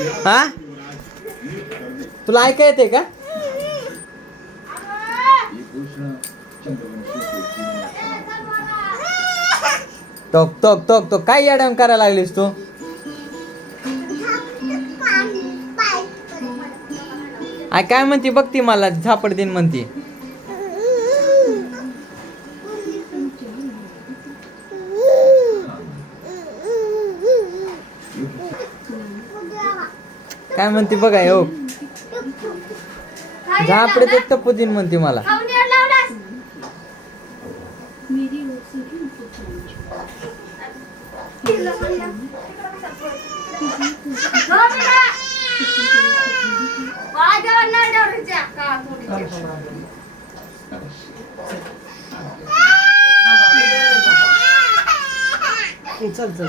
हा? तुला ऐका येते का? टोक टोक टोक टोक. काय याडम करायला लागलीस तू? आय काय म्हणते? बघ ती मला झापड दिन म्हणते. काय म्हणते बघा हो झापड देत टप्पू दिन म्हणते मला. चल चल चल.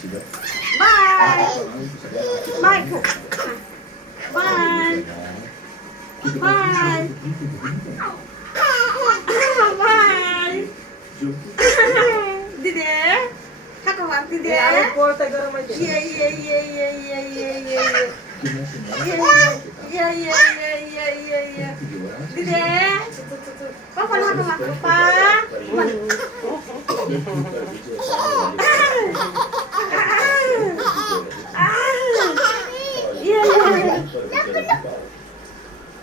Bye. Bye. Bye. Bye. Bye. Iya iya iya iya iya iya. iya, iya. iya papa?